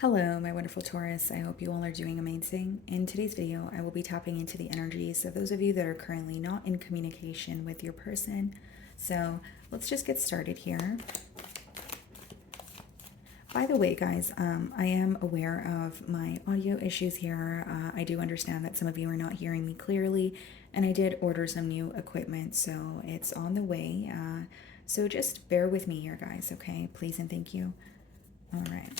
Hello, my wonderful Taurus. I hope you all are doing amazing. In today's video, I will be tapping into the energies of those of you that are currently not in communication with your person. So let's just get started here. By the way, guys, I am aware of my audio issues here. I do understand that some of you are not hearing me clearly, and I did order some new equipment, so it's on the way. So just bear with me here, guys, okay? Please and thank you. All right.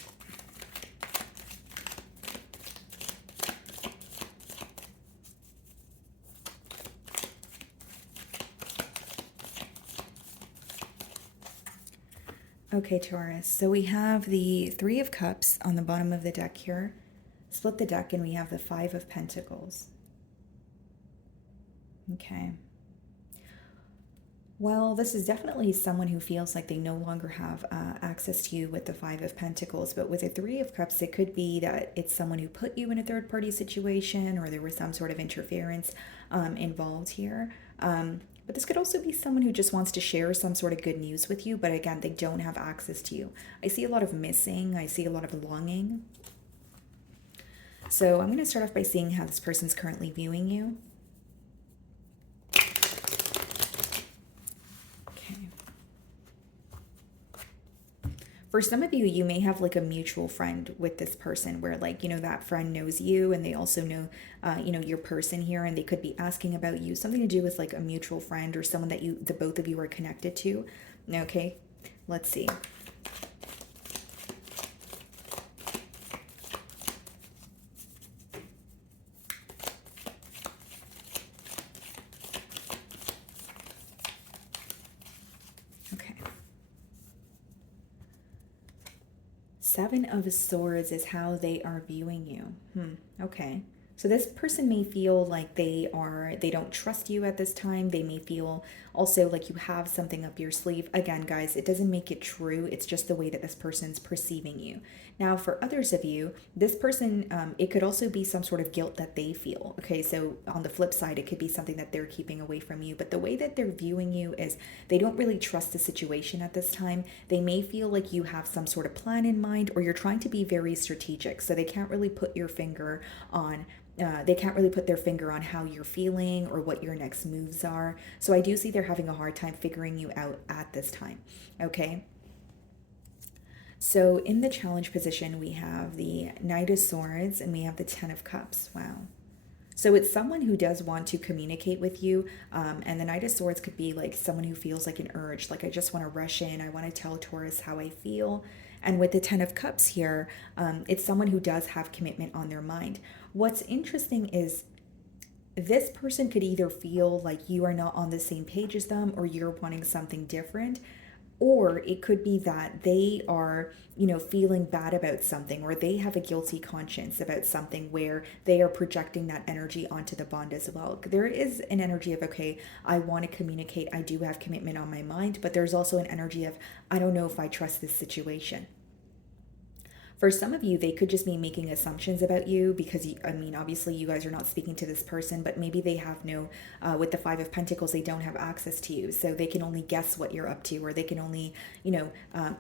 Okay, Taurus. So we have the Three of Cups on the bottom of the deck here. Split the deck and we have the Five of Pentacles. Okay. Well, this is definitely someone who feels like they no longer have access to you with the Five of Pentacles. But with the Three of Cups, it could be that it's someone who put you in a third-party situation or there was some sort of interference involved here. But this could also be someone who just wants to share some sort of good news with you, but again, they don't have access to you. I see a lot of missing. I see a lot of longing. So I'm going to start off by seeing how this person's currently viewing you. For some of you, you may have like a mutual friend with this person where like, that friend knows you and they also know, your person here, and they could be asking about you, something to do with like a mutual friend or someone that the both of you are connected to. Okay, let's see. Seven of Swords is how they are viewing you. Okay. So this person may feel like they don't trust you at this time. They may feel also like you have something up your sleeve. Again, guys, it doesn't make it true. It's just the way that this person's perceiving you. Now, for others of you, this person, it could also be some sort of guilt that they feel. Okay, so on the flip side, it could be something that they're keeping away from you. But the way that they're viewing you is they don't really trust the situation at this time. They may feel like you have some sort of plan in mind, or you're trying to be very strategic. So they can't really put your finger on they can't really put their finger on how you're feeling or what your next moves are. So I do see they're having a hard time figuring you out at this time. Okay. So in the challenge position, we have the Knight of Swords and we have the Ten of Cups. Wow. So it's someone who does want to communicate with you. And the Knight of Swords could be like someone who feels like an urge, like I just want to rush in. I want to tell Taurus how I feel. And with the Ten of Cups here, it's someone who does have commitment on their mind. What's interesting is this person could either feel like you are not on the same page as them or you're wanting something different, or it could be that they are, feeling bad about something, or they have a guilty conscience about something where they are projecting that energy onto the bond as well. There is an energy of, okay, I want to communicate, I do have commitment on my mind, but there's also an energy of, I don't know if I trust this situation. For some of you, they could just be making assumptions about you because, obviously you guys are not speaking to this person, but maybe they have with the Five of Pentacles, they don't have access to you. So they can only guess what you're up to, or they can only,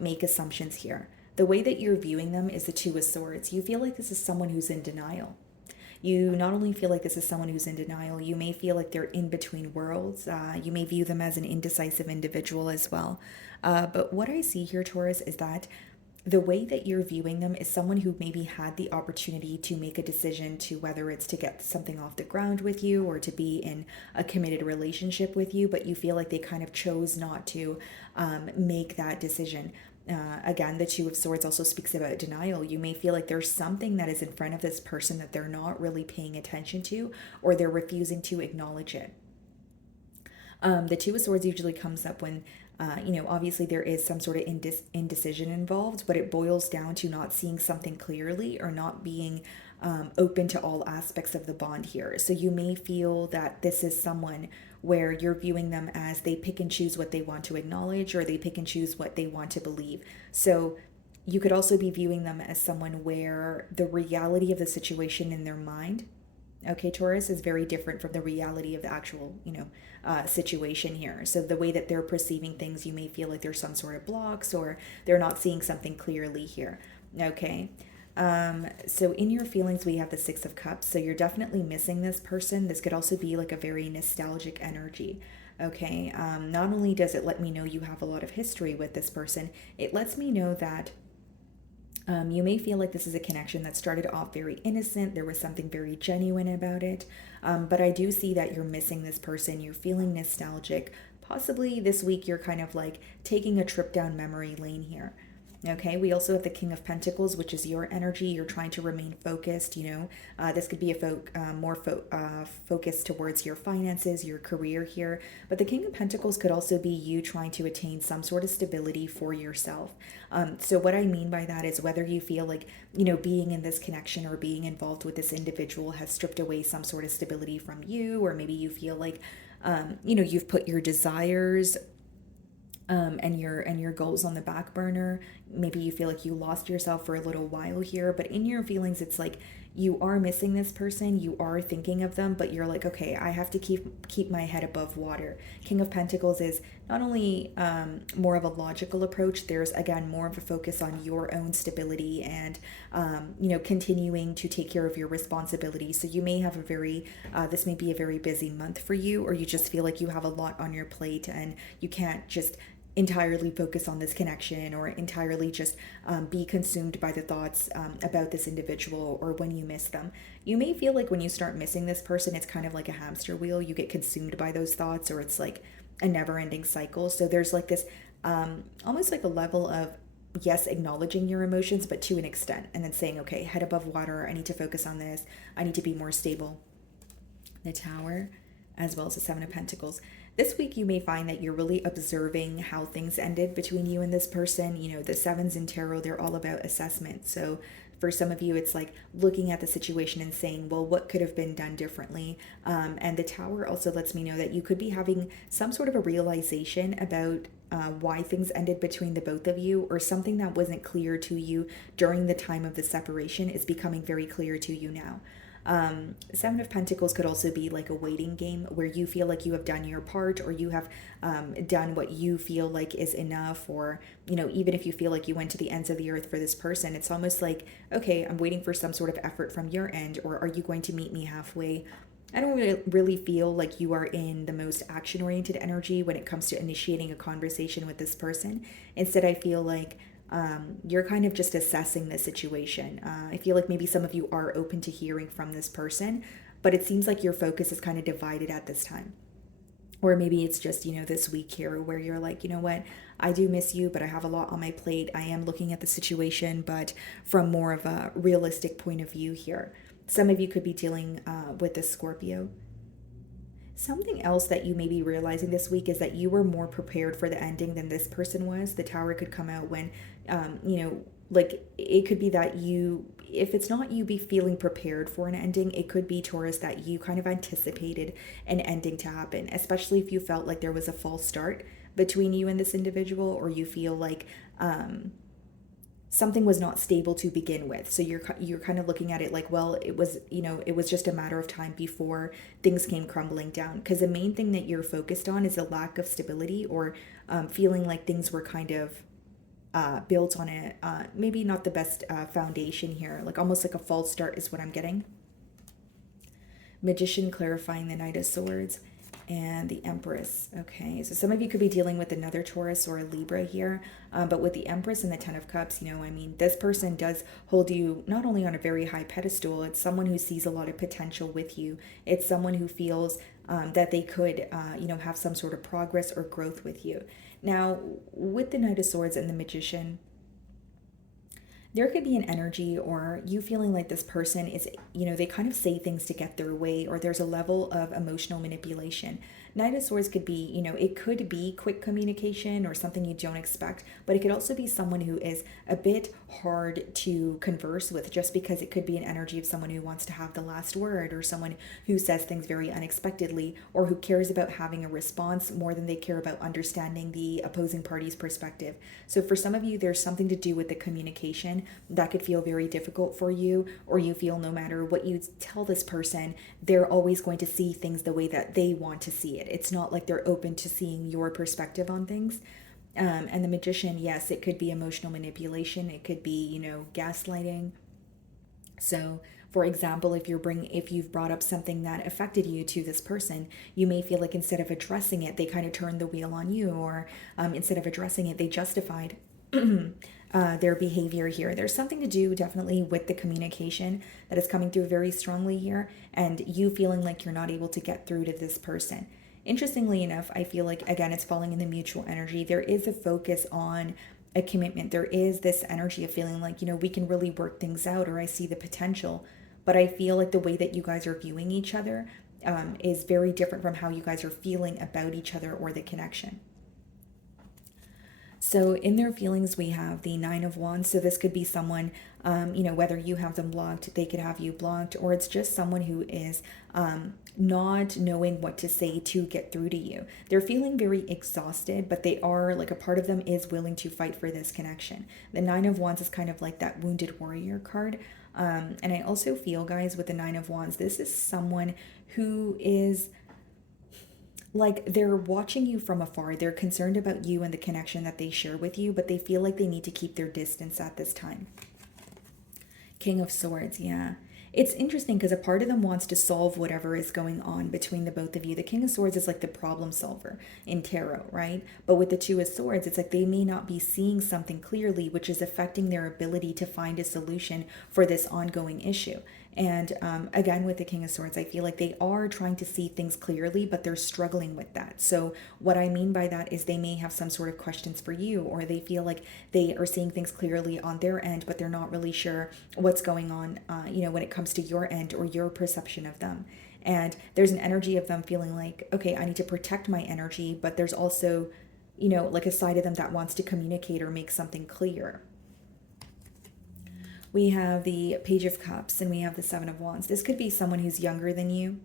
make assumptions here. The way that you're viewing them is the Two of Swords. You feel like this is someone who's in denial. You not only feel like this is someone who's in denial, you may feel like they're in between worlds. You may view them as an indecisive individual as well. But what I see here, Taurus, is that the way that you're viewing them is someone who maybe had the opportunity to make a decision to whether it's to get something off the ground with you or to be in a committed relationship with you, but you feel like they kind of chose not to make that decision. Again, the Two of Swords also speaks about denial. You may feel like there's something that is in front of this person that they're not really paying attention to, or they're refusing to acknowledge it. The Two of Swords usually comes up when obviously there is some sort of indecision involved, but it boils down to not seeing something clearly or not being open to all aspects of the bond here. So you may feel that this is someone where you're viewing them as they pick and choose what they want to acknowledge, or they pick and choose what they want to believe. So you could also be viewing them as someone where the reality of the situation in their mind, okay, Taurus, is very different from the reality of the actual, situation here. So the way that they're perceiving things, you may feel like there's some sort of blocks or they're not seeing something clearly here. Okay. So in your feelings, we have the Six of Cups. So you're definitely missing this person. This could also be like a very nostalgic energy. Okay. Not only does it let me know you have a lot of history with this person, it lets me know that you may feel like this is a connection that started off very innocent. There was something very genuine about it. But I do see that you're missing this person. You're feeling nostalgic. Possibly this week, you're kind of like taking a trip down memory lane here. Okay, we also have the King of Pentacles, which is your energy. You're trying to remain focused. This could be a focus towards your finances, your career here. But the King of Pentacles could also be you trying to attain some sort of stability for yourself. So what I mean by that is whether you feel like, being in this connection or being involved with this individual has stripped away some sort of stability from you, or maybe you feel like, you've put your desires and your goals on the back burner. Maybe you feel like you lost yourself for a little while here, but in your feelings, it's like you are missing this person. You are thinking of them, but you're like, okay, I have to keep my head above water. King of Pentacles is not only more of a logical approach. There's again more of a focus on your own stability and continuing to take care of your responsibilities. So you may have this may be a very busy month for you, or you just feel like you have a lot on your plate and you can't just entirely focus on this connection or entirely just be consumed by the thoughts about this individual or when you miss them. You may feel like when you start missing this person, it's kind of like a hamster wheel. You get consumed by those thoughts, or it's like a never-ending cycle. So there's like this almost like a level of, yes, acknowledging your emotions, but to an extent, and then saying, okay, head above water, I need to focus on this, I need to be more stable. The Tower, as well as the Seven of Pentacles. This week, you may find that you're really observing how things ended between you and this person. The sevens in tarot, they're all about assessment. So for some of you, it's like looking at the situation and saying, well, what could have been done differently? And the Tower also lets me know that you could be having some sort of a realization about why things ended between the both of you, or something that wasn't clear to you during the time of the separation is becoming very clear to you now. Seven of Pentacles could also be like a waiting game where you feel like you have done your part, or you have done what you feel like is enough, or even if you feel like you went to the ends of the earth for this person, it's almost like, okay, I'm waiting for some sort of effort from your end, or are you going to meet me halfway? I don't really feel like you are in the most action-oriented energy when it comes to initiating a conversation with this person. Instead, I feel like you're kind of just assessing the situation. I feel like maybe some of you are open to hearing from this person, but it seems like your focus is kind of divided at this time. Or maybe it's just, this week here where you're like, you know what, I do miss you, but I have a lot on my plate. I am looking at the situation, but from more of a realistic point of view here. Some of you could be dealing with a Scorpio. Something else that you may be realizing this week is that you were more prepared for the ending than this person was. The Tower could come out when, like it could be that if it's not you be feeling prepared for an ending, it could be, Taurus, that you kind of anticipated an ending to happen, especially if you felt like there was a false start between you and this individual, or you feel like something was not stable to begin with. So you're kind of looking at it like, well, it was just a matter of time before things came crumbling down, because the main thing that you're focused on is a lack of stability, or feeling like things were kind of built on a maybe not the best foundation here, like almost like a false start is what I'm getting. Magician clarifying the Knight of Swords and the Empress. Okay, so some of you could be dealing with another Taurus or a Libra here, but with the Empress and the Ten of Cups, this person does hold you not only on a very high pedestal, it's someone who sees a lot of potential with you. It's someone who feels that they could, have some sort of progress or growth with you. Now, with the Knight of Swords and the Magician, there could be an energy, or you feeling like this person is, they kind of say things to get their way, or there's a level of emotional manipulation. Knight of Swords could be, it could be quick communication or something you don't expect, but it could also be someone who is a bit hard to converse with, just because it could be an energy of someone who wants to have the last word, or someone who says things very unexpectedly, or who cares about having a response more than they care about understanding the opposing party's perspective. So for some of you, there's something to do with the communication that could feel very difficult for you, or you feel no matter what you tell this person, they're always going to see things the way that they want to see it. It's not like they're open to seeing your perspective on things. And the Magician, yes, it could be emotional manipulation. It could be, gaslighting. So, for example, if you've brought up something that affected you to this person, you may feel like instead of addressing it, they kind of turned the wheel on you, or instead of addressing it, they justified their behavior here. There's something to do definitely with the communication that is coming through very strongly here, and you feeling like you're not able to get through to this person. Interestingly enough, I feel like, again, it's falling in the mutual energy. There is a focus on a commitment. There is this energy of feeling like, we can really work things out, or I see the potential. But I feel like the way that you guys are viewing each other is very different from how you guys are feeling about each other or the connection. So in their feelings, we have the Nine of Wands. So this could be someone, whether you have them blocked, they could have you blocked, or it's just someone who is not knowing what to say to get through to you. They're feeling very exhausted, but they are, like, a part of them is willing to fight for this connection. The Nine of Wands is kind of like that wounded warrior card. And I also feel, guys, with the Nine of Wands, this is someone who is like, they're watching you from afar. They're concerned about you and the connection that they share with you, but they feel like they need to keep their distance at this time. King of Swords, yeah. It's interesting because a part of them wants to solve whatever is going on between the both of you. The King of Swords is like the problem solver in tarot, right? But with the Two of Swords, it's like they may not be seeing something clearly, which is affecting their ability to find a solution for this ongoing issue. And again, with the King of Swords, I feel like they are trying to see things clearly, but they're struggling with that. So what I mean by that is they may have some sort of questions for you, or they feel like they are seeing things clearly on their end, but they're not really sure what's going on, when it comes to your end or your perception of them. And there's an energy of them feeling like, okay, I need to protect my energy, but there's also, like a side of them that wants to communicate or make something clear. We have the Page of Cups and we have the Seven of Wands. This could be someone who's younger than you,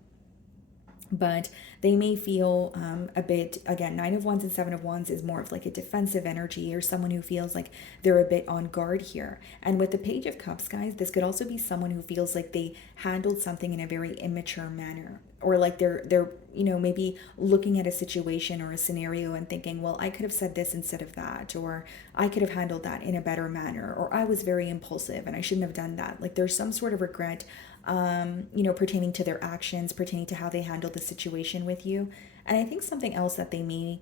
but they may feel a bit, again, Nine of Wands and Seven of Wands is more of like a defensive energy, or someone who feels like they're a bit on guard here. And with the Page of Cups, guys, this could also be someone who feels like they handled something in a very immature manner, or like they're maybe looking at a situation or a scenario and thinking, well, I could have said this instead of that, or I could have handled that in a better manner, or I was very impulsive and I shouldn't have done that. Like, there's some sort of regret pertaining to their actions, pertaining to how they handled the situation with you. And I think something else that they may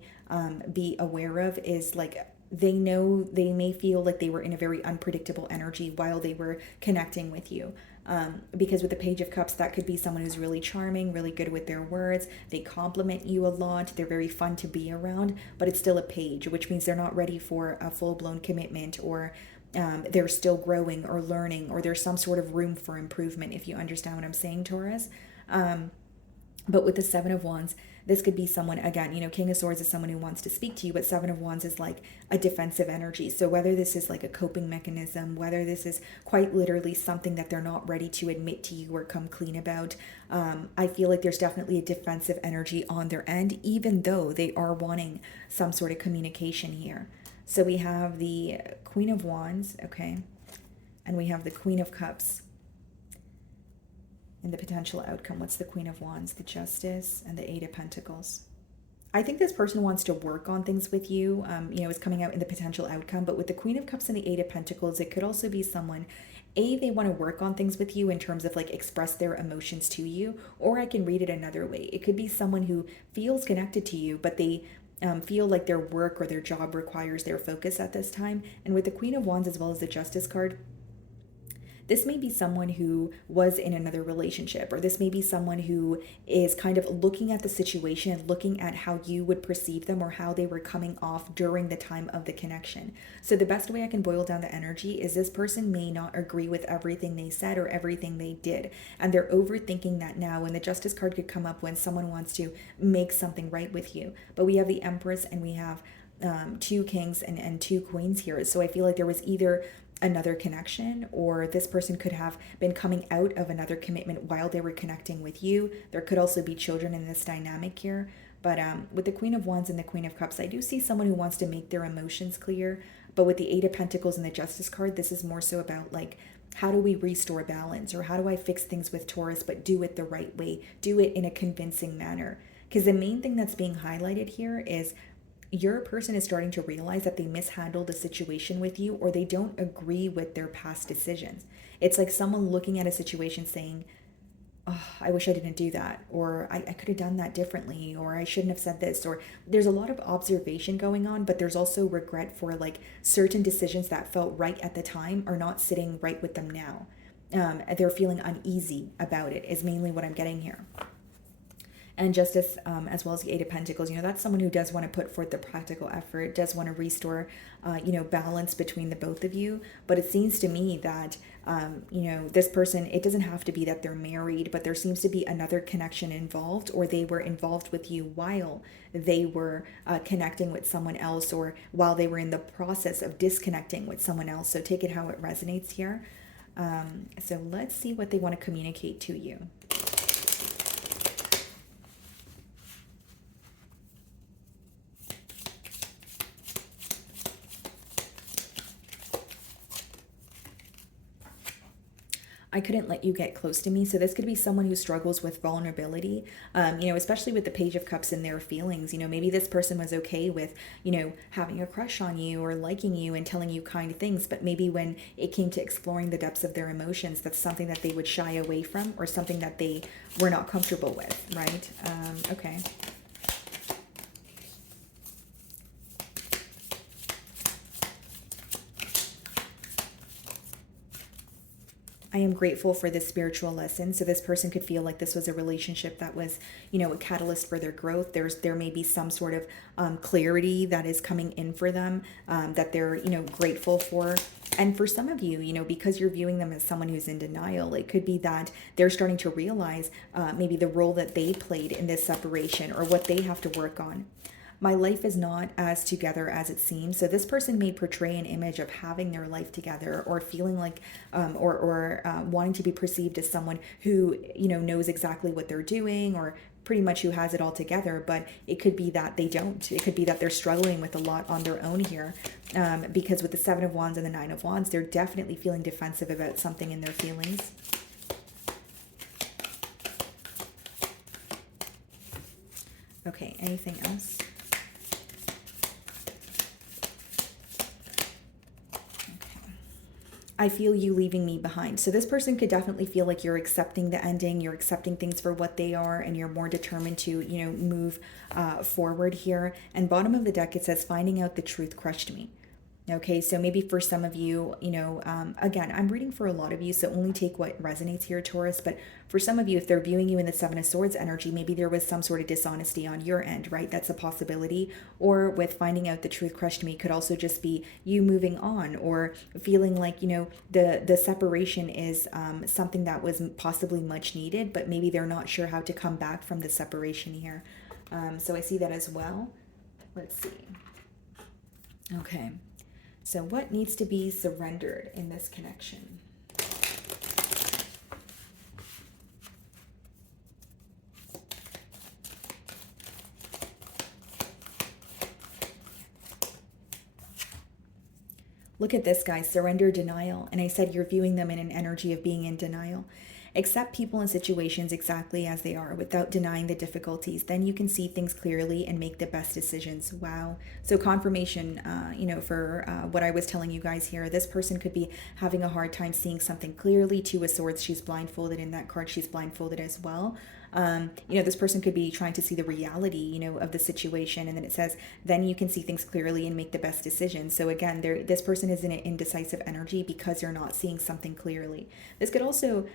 be aware of is, like, they know they may feel like they were in a very unpredictable energy while they were connecting with you. Because with the Page of Cups, that could be someone who's really charming, really good with their words. They compliment you a lot. They're very fun to be around, but it's still a page, which means they're not ready for a full-blown commitment, or they're still growing or learning, or there's some sort of room for improvement, if you understand what I'm saying, Taurus. But with the Seven of Wands, this could be someone, again, King of Swords is someone who wants to speak to you, but Seven of Wands is like a defensive energy. So whether this is like a coping mechanism, whether this is quite literally something that they're not ready to admit to you or come clean about, I feel like there's definitely a defensive energy on their end, even though they are wanting some sort of communication here. So we have the Queen of Wands, okay, and we have the Queen of Cups. And the potential outcome, what's the Queen of Wands? The Justice and the Eight of Pentacles. I think this person wants to work on things with you. It's coming out in the potential outcome. But with the Queen of Cups and the Eight of Pentacles, it could also be someone, they want to work on things with you in terms of like express their emotions to you. Or I can read it another way. It could be someone who feels connected to you, but they feel like their work or their job requires their focus at this time. And with the Queen of Wands as well as the Justice card, this may be someone who was in another relationship, or this may be someone who is kind of looking at the situation, looking at how you would perceive them or how they were coming off during the time of the connection. So the best way I can boil down the energy is this person may not agree with everything they said or everything they did, and they're overthinking that now. And the Justice card could come up when someone wants to make something right with you. But we have the Empress and we have two kings and two queens here. So I feel like there was either another connection, or this person could have been coming out of another commitment while they were connecting with you. There could also be children in this dynamic here. But with the Queen of Wands and the Queen of Cups, I do see someone who wants to make their emotions clear. But with the Eight of Pentacles and the Justice card, this is more so about like, how do we restore balance, or how do I fix things with Taurus, but do it the right way, do it in a convincing manner? Because the main thing that's being highlighted here is your person is starting to realize that they mishandled the situation with you, or they don't agree with their past decisions. It's like someone looking at a situation saying, oh, I wish I didn't do that, or I could have done that differently, or I shouldn't have said this, or there's a lot of observation going on, but there's also regret for like certain decisions that felt right at the time are not sitting right with them now. They're feeling uneasy about it, is mainly what I'm getting here. And Justice, as well as the Eight of Pentacles, that's someone who does want to put forth the practical effort, does want to restore, balance between the both of you. But it seems to me that, this person, it doesn't have to be that they're married, but there seems to be another connection involved, or they were involved with you while they were connecting with someone else, or while they were in the process of disconnecting with someone else. So take it how it resonates here. So let's see what they want to communicate to you. I couldn't let you get close to me. So this could be someone who struggles with vulnerability, especially with the Page of Cups and their feelings. Maybe this person was okay with, having a crush on you or liking you and telling you kind things. But maybe when it came to exploring the depths of their emotions, that's something that they would shy away from, or something that they were not comfortable with, right? Okay. I am grateful for this spiritual lesson. So this person could feel like this was a relationship that was, a catalyst for their growth. There may be some sort of clarity that is coming in for them, that they're, grateful for. And for some of you, because you're viewing them as someone who's in denial, it could be that they're starting to realize maybe the role that they played in this separation, or what they have to work on. My life is not as together as it seems. So this person may portray an image of having their life together, or feeling like, or wanting to be perceived as someone who, knows exactly what they're doing, or pretty much who has it all together. But it could be that they don't. It could be that they're struggling with a lot on their own here, because with the Seven of Wands and the Nine of Wands, they're definitely feeling defensive about something in their feelings. Okay, anything else? I feel you leaving me behind. So this person could definitely feel like you're accepting the ending, you're accepting things for what they are, and you're more determined to, move forward here. And bottom of the deck, it says, finding out the truth crushed me. Okay, so maybe for some of you, again, I'm reading for a lot of you, so only take what resonates here, Taurus. But for some of you, if they're viewing you in the Seven of Swords energy, maybe there was some sort of dishonesty on your end, right? That's a possibility. Or with finding out the truth crushed me, could also just be you moving on, or feeling like, the separation is something that was possibly much needed, but maybe they're not sure how to come back from the separation here. So I see that as well. Let's see. Okay. So what needs to be surrendered in this connection? Look at this, guys. Surrender, denial. And I said you're viewing them in an energy of being in denial. Accept people and situations exactly as they are without denying the difficulties. Then you can see things clearly and make the best decisions. Wow. So confirmation, for what I was telling you guys here, this person could be having a hard time seeing something clearly. Two of Swords, she's blindfolded. In that card, she's blindfolded as well. This person could be trying to see the reality, of the situation. And then it says, then you can see things clearly and make the best decisions. So again, this person is in an indecisive energy because you're not seeing something clearly. This could also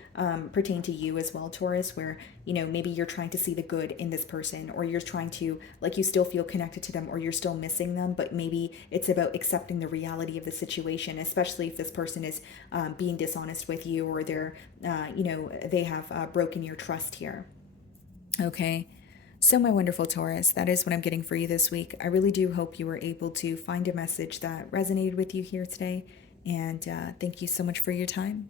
pertain to you as well, Taurus, where, maybe you're trying to see the good in this person, or you're trying to, like, you still feel connected to them, or you're still missing them, but maybe it's about accepting the reality of the situation, especially if this person is being dishonest with you, or they're, they have broken your trust here. Okay, so my wonderful Taurus, that is what I'm getting for you this week. I really do hope you were able to find a message that resonated with you here today. And thank you so much for your time.